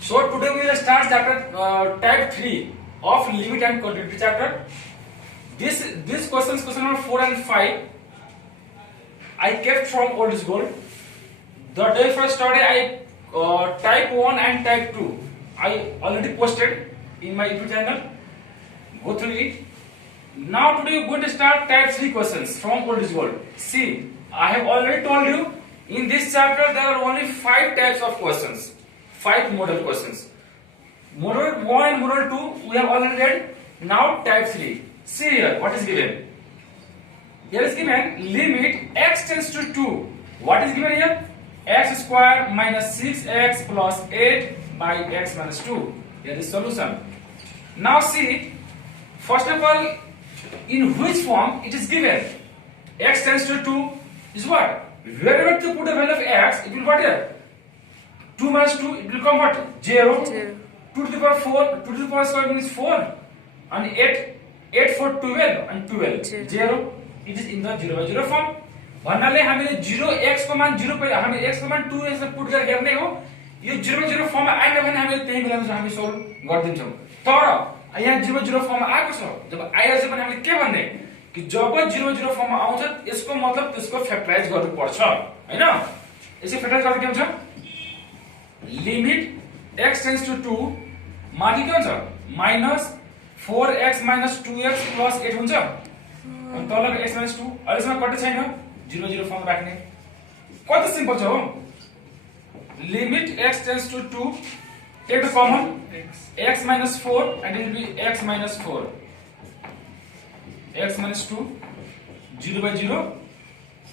So today we will start chapter type 3 of limit and continuity chapter. This question number 4 and 5 I kept from old is gold. The day first study I type 1 and type 2 I already posted in my YouTube channel. Go through it. Now today we are going to start type 3 questions from old is gold. See, I have already told you in this chapter there are only 5 types of questions. 5 model questions. Model 1 and model 2 we have already read. Now type 3. See here what is given. Here is given limit x tends to 2. What is given here? X square minus 6x plus 8 by x minus 2. Here is solution. Now see, first of all, in which form it is given? X tends to 2 is what? Wherever to put the value of x, it will what here? 2 minus 2, it will come what? 0. 2 to the power 4, 2 to the power square means 4. And 8 for 12 and 12. 0. It is in the 0 by 0 form. भन्नाले हामीले 0x को मान 0 पे हामीले x को मान 2x में put गरेर हेर्ने हो यो 0 0 फर्ममा आएन भने हामीले त्यही बेलामा हामी सोल्भ गर्दिन्छौं तर यहाँ 0 0 फर्ममा आएको छ जब आइरहेछ भने हामीले के भन्ने कि जब 0 0 फर्ममा आउँछ यसको मतलब त्यसको फ्याक्टराइज गर्नु पर्छ हैन यसको फ्याक्टराइज गर्दा के हुन्छ लिमिट x टेन्ड्स टु 2 माथि के हुन्छ -4x - 2x + 8 हुन्छ अनि तलको x - 2 अहिलेसम्म कति छैन 0 0 फर्म राख्ने कति सिम्पल छ हो limit x tends to 2 take the common x minus 4 and it will be x minus 4 x minus 2 0 by 0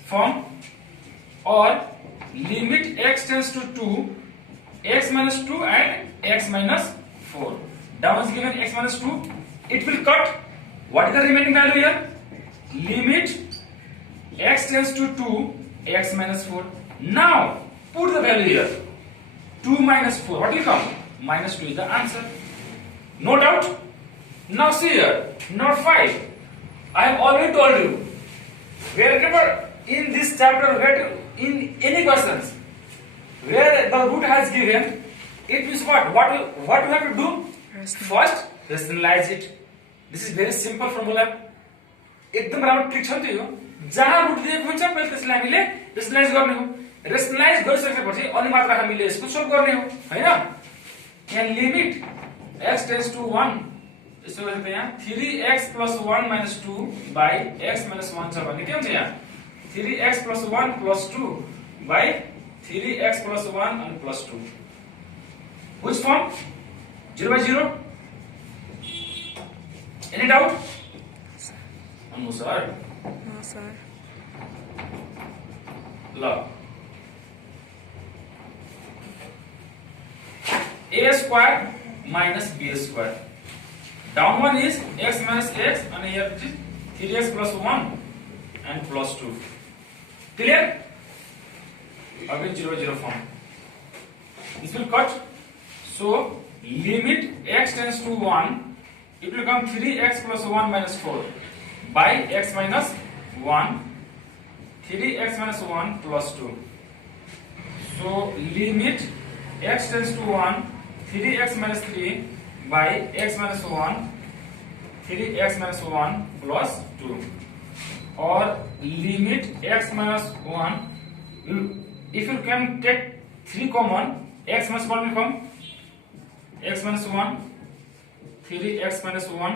form or limit x tends to 2 x minus 2 and x minus 4 down is given x minus 2 it will cut what is the remaining value here limit x tends to 2 x minus 4 now put the value here 2 minus 4 what will come minus 2 is the answer. No doubt. Now see here, number 5. I have already told you, wherever in this chapter, in any questions, where the root has given, it means what? What you have to do? First, rationalize it. This is very simple formula. एकदम राम्रो trick छ नि यो जहाँ root दिएको हुन्छ पहिले त्यसलाई हामीले रेशनलाइज गर्ने हो रेशनलाइज गरिसकेपछि अनि मात्र हामीले यसको सोल्भ गर्ने हो हैन and limit x tends to 1 यसो गरेको यहाँ 3x + 1 - 2 by x - 1 छ भने के हुन्छ यहाँ 3x + 1 + 2 by 3x + 1 and +2 which form 0 by 0 any doubt no sir ल a square minus b square. Down one is x minus x and here it is 3x plus 1 and plus 2. Clear? Again 0 0 form. This will cut. So limit x tends to 1. It will become 3x plus 1 minus 4 by x minus 1. 3x minus 1 plus 2. So limit x tends to 1. 3x minus 3 by x minus 1 3x minus 1 plus 2 or limit x minus 1 if you can take 3 common x minus 1 will come x minus 1 3x minus 1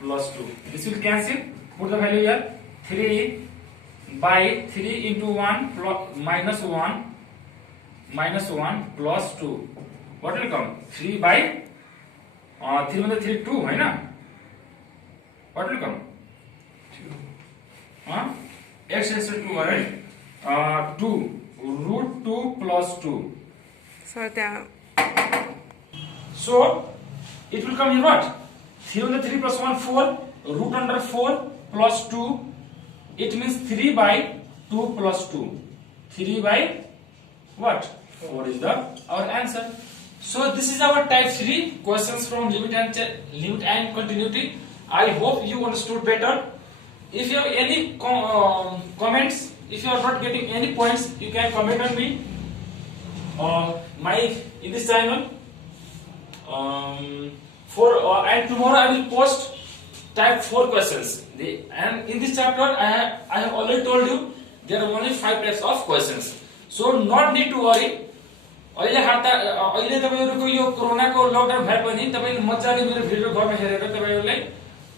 plus 2 this will cancel put the value here 3 by 3 into 1 plus minus 1 plus 2 what will come 3 by 3 में 3 2 है ना what will come 2 x is 2 right 2 root 2 plus 2 so that so it will come in what 3 में 3 plus 1 4 root under 4 plus 2 it means 3 by 2 plus 2 3 by what 4 is the our answer. So this is our type 3 questions from limit and continuity. I hope you understood better. If you have any comments, if you are not getting any points, you can comment on me. My in this channel And tomorrow I will post type 4 questions. And in this chapter I have already told you there are only 5 types of questions. So not need to worry. अहिले तपाईहरुको यो कोरोनाको lockdown भए पनि तपाईले मजाले मेरो video घरमा हेरेर तपाईहरुले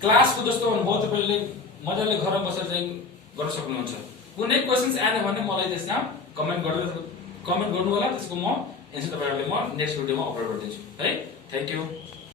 क्लासको जस्तो अनुभव तपाईले मजाले घरमा बसेर चाहिँ गर्न सक्नुहुन्छ। कुनै क्वेशन्स आएन भने मलाई त्यसमा कमेन्ट गर्नु होला, त्यसको म एन्सर तपाईहरुले म नेक्स्ट भिडियोमा अपलोड गर्दिन्छु है। Thank you.